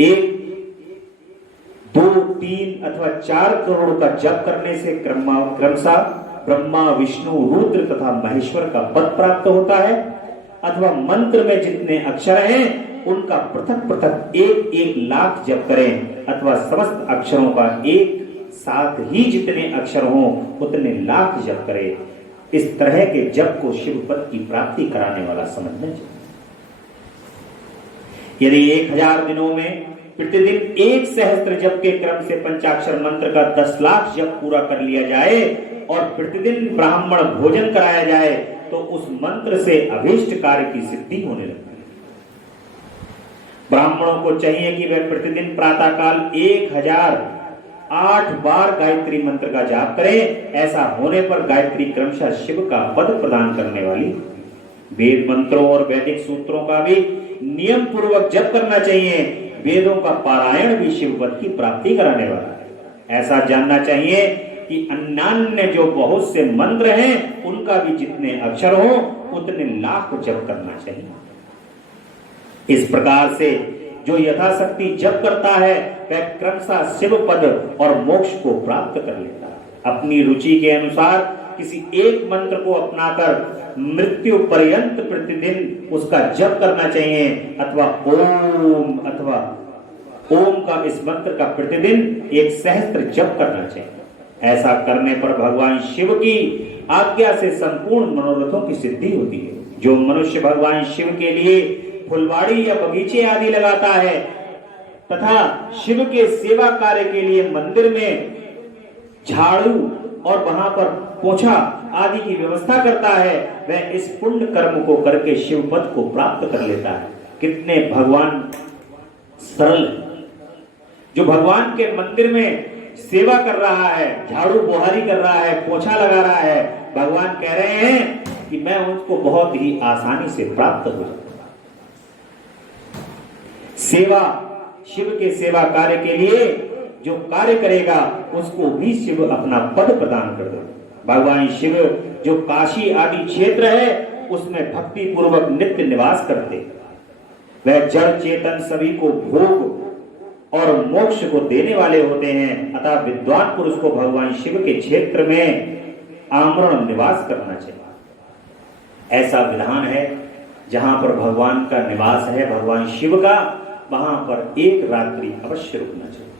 1, 2, 3 अथवा 4 करोड़ का जप करने से क्रमशः ब्रह्मा, विष्णु, रुद्र तथा महेश्वर का पद प्राप्त होता है, अथवा मंत्र में जितने अक्षर हैं उनका पृथक पृथक 1-1 लाख जप करें, अथवा समस्त अक्षरों का एक साथ ही जितने अक्षर हों उतने लाख जप करें। इस तरह के जप को शिव पद की प्राप्ति कराने वाला समझना चाहिए। यदि 1000 दिनों में प्रतिदिन 1 सहस्त्र जप के क्रम से पंचाक्षर मंत्र का 10 लाख जप पूरा कर लिया जाए और प्रतिदिन ब्राह्मण भोजन कराया जाए तो उस मंत्र से अभीष्ट कार्य की सिद्धि होने लगती है। ब्राह्मणों को चाहिए कि वे प्रतिदिन प्रातःकाल 1008 बार गायत्री मंत्र का जाप करें। ऐसा होने पर गायत्री क्रमशः शिव का पद प्रदान करने वाली। वेद मंत्रों और वैदिक सूत्रों का भी नियम पूर्वक जप करना चाहिए। वेदों का पारायण भी शिव पद की प्राप्ति कराने वाला है। ऐसा जानना चाहिए कि अन्यान्य जो बहुत से मंत्र हैं उनका भी जितने अक्षर हो उतने लाख जप करना चाहिए। इस प्रकार से जो यथाशक्ति जप करता है वह क्रमशः शिव पद और मोक्ष को प्राप्त कर लेता है। अपनी रुचि के अनुसार किसी एक मंत्र को अपनाकर मृत्यु पर्यंत प्रतिदिन उसका जप करना चाहिए, अथवा ओम का इस मंत्र का प्रतिदिन 1 सहस्त्र जप करना चाहिए। ऐसा करने पर भगवान शिव की आज्ञा से संपूर्ण मनोरथों की सिद्धि होती है। जो मनुष्य भगवान शिव के लिए फुलवाड़ी या बगीचे आदि लगाता है तथा शिव के सेवा कार्य के लिए मंदिर में झाड़ू और वहां पर पोछा आदि की व्यवस्था करता है, वह इस पुण्य कर्म को करके शिव पद को प्राप्त कर लेता है। कितने भगवान सरल, जो भगवान के मंदिर में सेवा कर रहा है, झाड़ू बुहारी कर रहा है, पोछा लगा रहा है, भगवान कह रहे हैं कि मैं उसको बहुत ही आसानी से प्राप्त हो जाऊंगा। सेवा, शिव के सेवा कार्य के लिए जो कार्य करेगा उसको भी शिव अपना पद प्रदान कर देगा। भगवान शिव जो काशी आदि क्षेत्र है उसमें भक्ति पूर्वक नित्य निवास करते, वह जड़ चेतन सभी को भोग और मोक्ष को देने वाले होते हैं। अतः विद्वान पुरुष को भगवान शिव के क्षेत्र में आमरण निवास करना चाहिए। ऐसा विधान है जहां पर भगवान का निवास है, भगवान शिव का, वहां पर 1 रात्रि अवश्य रुकना चाहिए।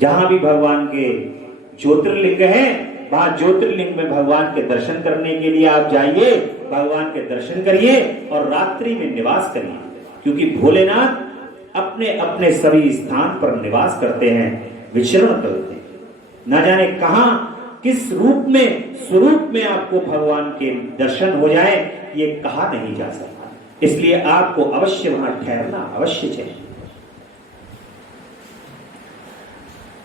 जहां भी भगवान के ज्योतिर्लिंग हैं वहां ज्योतिर्लिंग में भगवान के दर्शन करने के लिए आप जाइए, भगवान के दर्शन करिए और रात्रि में निवास करिए, क्योंकि भोलेनाथ अपने अपने सभी स्थान पर निवास करते हैं, विचरण करते हैं। न जाने कहां किस रूप में, स्वरूप में आपको भगवान के दर्शन हो जाए ये कहा नहीं जा सकता। इसलिए आपको अवश्य वहां ठहरना अवश्य चाहिए।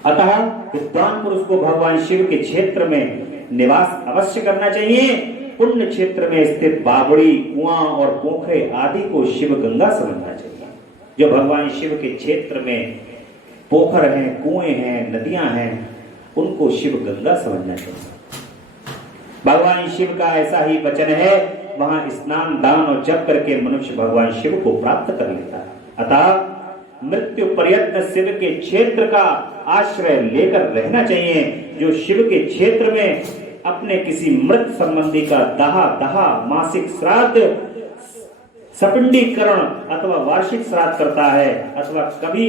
अतः विद्वान पुरुष को भगवान शिव के क्षेत्र में निवास अवश्य करना चाहिए। पुण्य क्षेत्र में स्थित बावड़ी, कुआं और पोखरे आदि को शिव गंगा समझना चाहिए। जो भगवान शिव के क्षेत्र में पोखर हैं, कुएं हैं, नदियां हैं, उनको शिव गंगा समझना चाहिए। भगवान शिव का ऐसा ही वचन है, वहां स्नान, दान और जप करके मनुष्य भगवान शिव को प्राप्त कर लेता है। अतः मृत्यु पर्यंत शिव के क्षेत्र का आश्रय लेकर रहना चाहिए। जो शिव के क्षेत्र में अपने किसी मृत संबंधी का दाह, मासिक श्राद्ध, सपिंडीकरण अथवा वार्षिक श्राद्ध करता है, अथवा कभी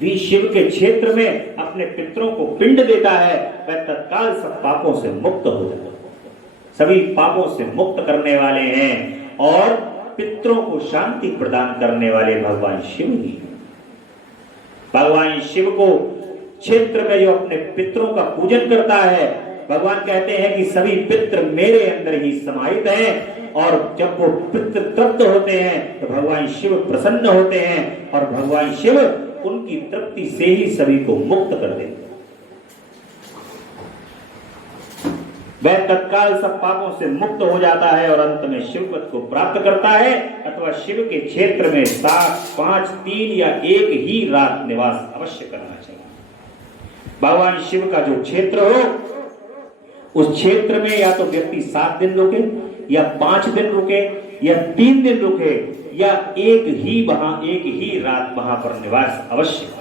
भी शिव के क्षेत्र में अपने पितरों को पिंड देता है, वह तत्काल सब पापों से मुक्त हो जाता है। सभी पापों से मुक्त करने वाले हैं और पितरों को शांति प्रदान करने वाले भगवान शिव ही। भगवान शिव को क्षेत्र में जो अपने पितरों का पूजन करता है, भगवान कहते हैं कि सभी पितृ मेरे अंदर ही समाहित हैं, और जब वो पितृ तृप्त होते हैं तो भगवान शिव प्रसन्न होते हैं, और भगवान शिव उनकी तृप्ति से ही सभी को मुक्त कर देते हैं। वह तत्काल सब पापों से मुक्त हो जाता है और अंत में शिव पद को प्राप्त करता है, अथवा शिव के क्षेत्र में 7, 5, 3 या 1 ही रात निवास अवश्य करना चाहिए। भगवान शिव का जो क्षेत्र हो, उस क्षेत्र में या तो व्यक्ति 7 दिन रुके, या 5 दिन रुके, या 3 दिन रुके, या एक ही रात वहां पर निवास अवश्य करे।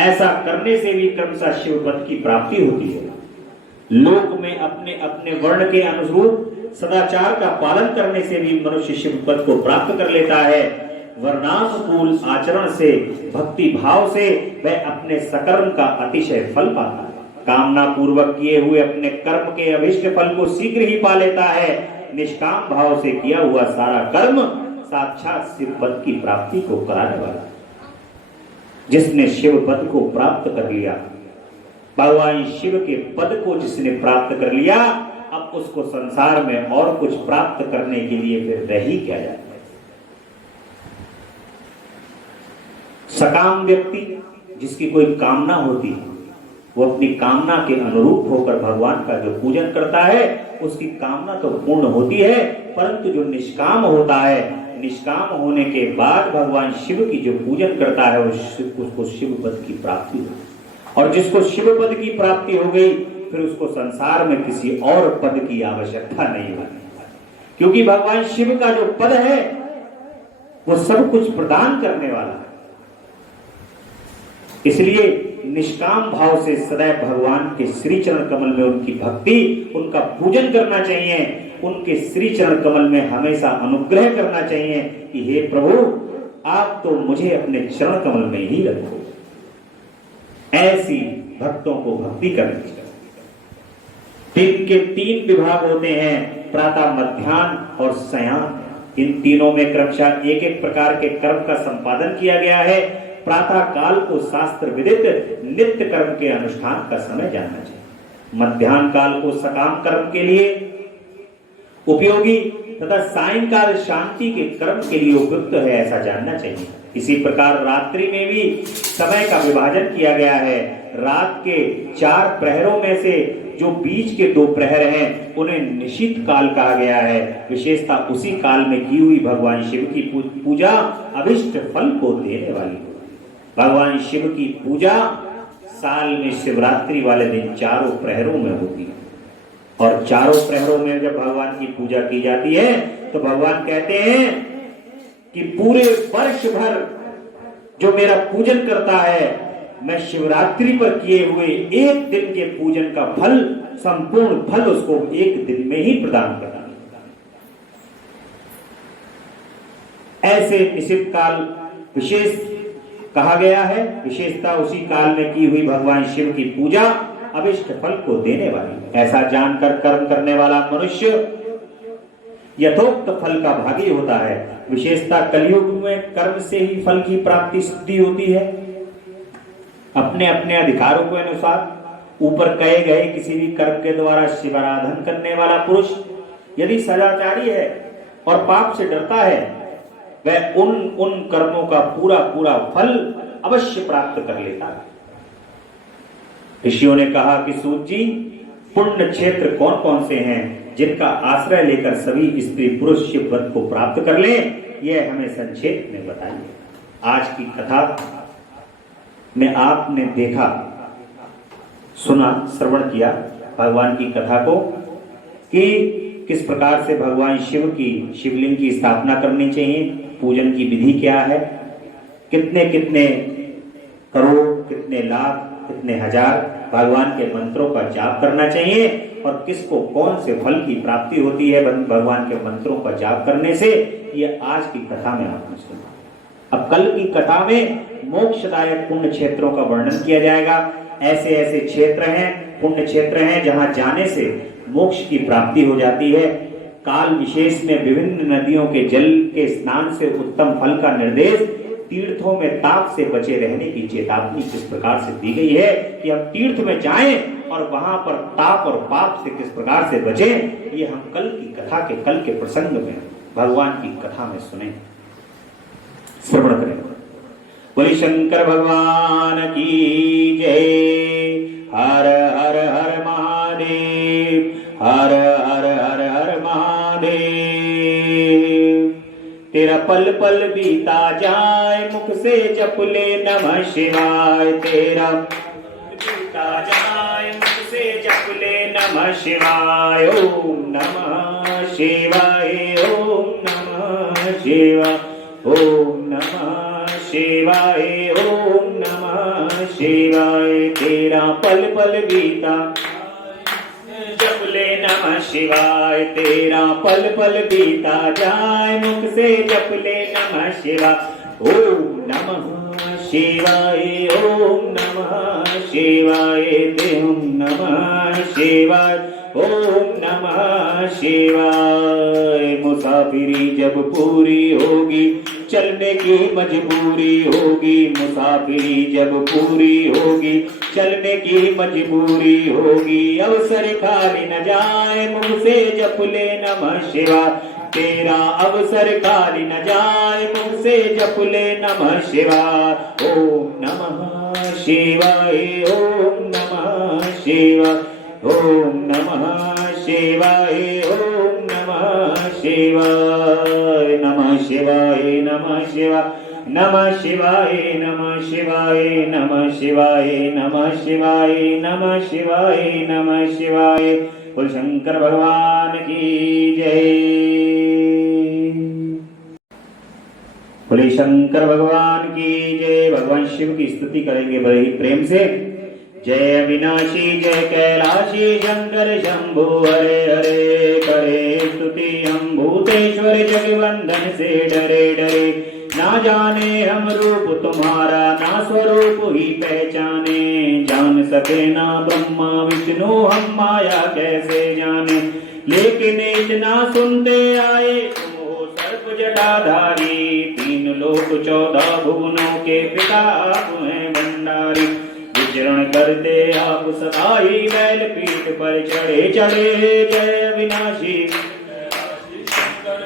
ऐसा करने से भी क्रमशः शिव पद की प्राप्ति होती है। लोक में अपने अपने वर्ण के अनुरूप सदाचार का पालन करने से भी मनुष्य शिव पद को प्राप्त कर लेता है। वर्णानुकूल आचरण से, भक्ति भाव से वह अपने सकर्म का अतिशय फल पाता है। कामना पूर्वक किए हुए अपने कर्म के अभिष्ट फल को शीघ्र ही पा लेता है। निष्काम भाव से किया हुआ सारा कर्म साक्षात शिव पद की प्राप्ति को कराने वाला है। जिसने शिव पद को प्राप्त कर लिया, भगवान शिव के पद को जिसने प्राप्त कर लिया, अब उसको संसार में और कुछ प्राप्त करने के लिए फिर रह ही क्या जाता है। सकाम व्यक्ति जिसकी कोई कामना होती है, वो अपनी कामना के अनुरूप होकर भगवान का जो पूजन करता है, उसकी कामना तो पूर्ण होती है, परंतु जो निष्काम होता है, निष्काम होने के बाद भगवान शिव की जो पूजन करता है, उसको शिव पद की प्राप्ति हो। और जिसको शिव पद की प्राप्ति हो गई, फिर उसको संसार में किसी और पद की आवश्यकता नहीं होती, क्योंकि भगवान शिव का जो पद है वो सब कुछ प्रदान करने वाला है। इसलिए निष्काम भाव से सदैव भगवान के श्री चरण कमल में उनकी भक्ति, उनका पूजन करना चाहिए। उनके श्री चरण कमल में हमेशा अनुग्रह करना चाहिए कि हे प्रभु, आप तो मुझे अपने चरण कमल में ही रखो। ऐसी भक्तों को भक्ति करनी चाहिए। दिन के 3 विभाग होते हैं, प्रातः, मध्याह्न और सायं। इन तीनों में क्रमशः एक एक प्रकार के कर्म का संपादन किया गया है। प्रातः काल को शास्त्र विदित नित्य कर्म के अनुष्ठान का समय जानना चाहिए। मध्याह्न काल को सकाम कर्म के लिए उपयोगी तथा सायंकाल शांति के कर्म के लिए उपयुक्त है, ऐसा जानना चाहिए। इसी प्रकार रात्रि में भी समय का विभाजन किया गया है। रात के 4 प्रहरों में से जो बीच के 2 प्रहर हैं, उन्हें निशित काल कहा गया है। विशेषता उसी काल में की हुई भगवान शिव की पूजा अभिष्ट फल को देने वाली है। भगवान शिव की पूजा साल में शिवरात्रि वाले दिन 4 प्रहरों में होती है, और 4 प्रहरों में जब भगवान की पूजा की जाती है तो भगवान कहते हैं कि पूरे वर्ष भर जो मेरा पूजन करता है, मैं शिवरात्रि पर किए हुए 1 दिन के पूजन का फल, संपूर्ण फल उसको 1 दिन में ही प्रदान करना। ऐसे निश्चित काल विशेष कहा गया है। विशेषता उसी काल में की हुई भगवान शिव की पूजा अभिष्ट फल को देने वाली। ऐसा जानकर कर्म करने वाला मनुष्य यथोक्त फल का भागी होता है। विशेषता कलयुग में कर्म से ही फल की प्राप्ति सिद्धि होती है। अपने अपने अधिकारों के अनुसार ऊपर कहे गए किसी भी कर्म के द्वारा शिवाराधन करने वाला पुरुष यदि सदाचारी है और पाप से डरता है, वह उन कर्मों का पूरा फल अवश्य प्राप्त कर लेता है। ऋषियों ने कहा कि सूत जी, पुण्य क्षेत्र कौन कौन से हैं जिनका आश्रय लेकर सभी स्त्री पुरुष शिव पद को प्राप्त कर लें, यह हमें संक्षेप में बताइए। आज की कथा में आपने देखा, सुना, श्रवण किया भगवान की कथा को कि किस प्रकार से भगवान शिव की शिवलिंग की स्थापना करनी चाहिए, पूजन की विधि क्या है, कितने कितने करोड़, कितने लाख, कितने हजार भगवान के मंत्रों का जाप करना चाहिए और किसको कौन से फल की प्राप्ति होती है भगवान के मंत्रों का जाप करने से, ये आज की कथा में आपने सुना। अब कल की कथा में मोक्षदायक पुण्य क्षेत्रों का वर्णन किया जाएगा। ऐसे ऐसे क्षेत्र हैं, पुण्य क्षेत्र हैं जहां जाने से मोक्ष की प्राप्ति हो जाती है। काल विशेष में विभिन्न नदियों के जल के स्नान से उत्तम फल का निर्देश, तीर्थों में ताप से बचे रहने की चेतावनी किस प्रकार से दी गई है कि हम तीर्थ में जाएं और वहां पर ताप और पाप से किस प्रकार से बचें, ये हम कल की कथा के कल के प्रसंग में भगवान की कथा में सुने, श्रवण करें। बोले शंकर भगवान की जय। हर हर हर महादेव, हर हर हर हर महादेव। तेरा पल पल बीता जाए, मुख से जप ले नमः शिवाय। तेरा बीता जाए, मुख से जप ले नमः शिवाय। ओम नमः शिवाय, ओम नमः शिवाय, ओम नमः शिवाय, ओम नमः शिवाय। तेरा पल पल बीता जप ले नमः शिवाय। तेरा पल पल बीता जाए, मुख से जप ले नमः शिवाय। ओम नमः शिवाय, ओम नमः शिवाय, ओम नमः शिवाय, ओम नमः शिवाय। मुसाफिरी जब पूरी होगी, चलने की मजबूरी होगी। मुसाफिरी जब पूरी होगी, चलने की मजबूरी होगी। अवसर खाली न जाए, मुंह से जप ले नमः शिवाय। तेरा अवसर खाली न जाए, मुंह से जप ले नमः शिवाय। ओम नमः शिवाय, ओम नमः शिवाय, ओम नमः शिवाय, ओम नमः शिवाय। नमः शिवाय, नमः शिवाय, नमः शिवाय, नमः शिवाय, नमः शिवाय, नमः शिवाय, नमः शिवाय, नमः शिवाय। बोल शंकर भगवान की जय। बोले शंकर भगवान की जय। भगवान शिव की स्तुति करेंगे बड़े ही प्रेम से। जय अविनाशी, जय कैलाशी, शंकर शंभु हरे हरे। करे स्तुति हम भूतेश्वर, जगवंदन से डरे डरे। ना जाने हम रूप तुम्हारा, ना स्वरूप ही पहचाने। जान सके ना ब्रह्मा विष्णु, हम माया कैसे जाने। लेकिन इतना सुनते आए, तुम हो सर्प जटाधारी। 3 लोक 14 भुवनों के पिता आप हैं भंडारी। विचरण करते आप सदाई, बैल पीठ पर चढ़े चढ़े। जय अविनाशी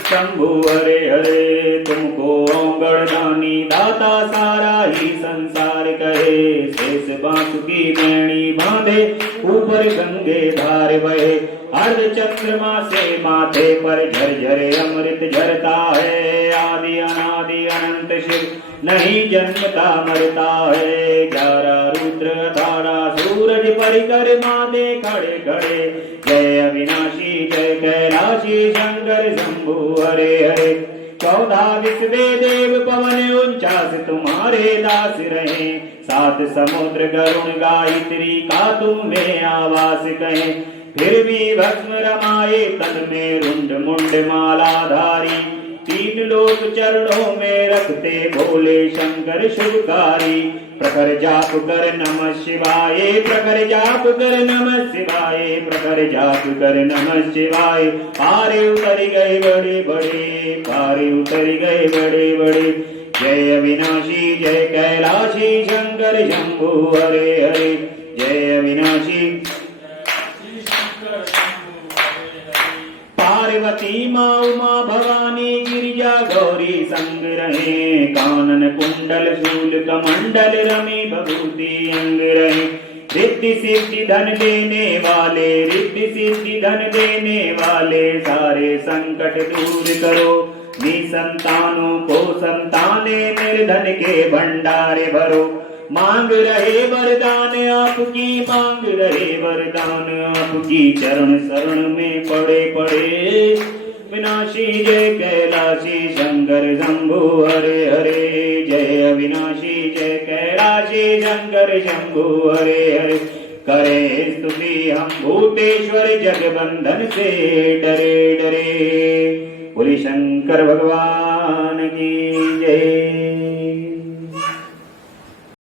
शंभु हरे हरे। तुमको गणदानी दाता सारा ही संसार कहे। शेष बांसुरी बेणी बांधे, ऊपर गंगे धार बहे। अर्ध चंद्रमा से माथे पर झरझरे अमृत झरता है। आदि अनादि अनंत शिव, नहीं जन्मता मरता है। 11 रुद्र 18 सूरज परिक्रमा दे खड़े खड़े। जय अविनाशी, जय कैलाशी, शंकर शंभु हरे हरे। 14 विश्वे देव पवन, 49 तुम्हारे दास रहे। 7 समुद्र गरुण गायत्री का तुम्हें आवास कहे। फिर भी भस्म रमाए तन में रुंड मुंड मालाधारी। 3 लोक चरणों में रखते भोले शंकर शुभकारी। प्रखर जाप कर नमः शिवाय, प्रखर जाप कर नमः शिवाय, प्रखर जाप कर नमः शिवाय। पारे उतर गए बड़े बड़े, पारे उतर गए बड़े बड़े। जय अविनाशी, जय कैलाशी, शंकर शंभु हरे हरे। जय अविनाशी, पार्वती माँ उमा भवानी, गिरिजा गौरी संग रहे, कानन कुंडल शूल कमंडल रमे भभूति अंग रहे। रिद्धि सिद्धि धन देने वाले, रिद्धि सिद्धि धन देने वाले, सारे संकट दूर करो। निसंतानों को संताने, निर्धन के भंडारे भरो। मांग रहे वरदान आपकी, मांग रहे वरदान आपकी, चरण शरण में पड़े पड़े। विनाशी जय कैलाशी शंकर शंभु हरे हरे, जय अविनाशी जय कैलाशी शंकर शंभु हरे हरे। करे स्तुति हम भूतेश्वर जगबंधन से डरे डरे। बोले शंकर भगवान की जय।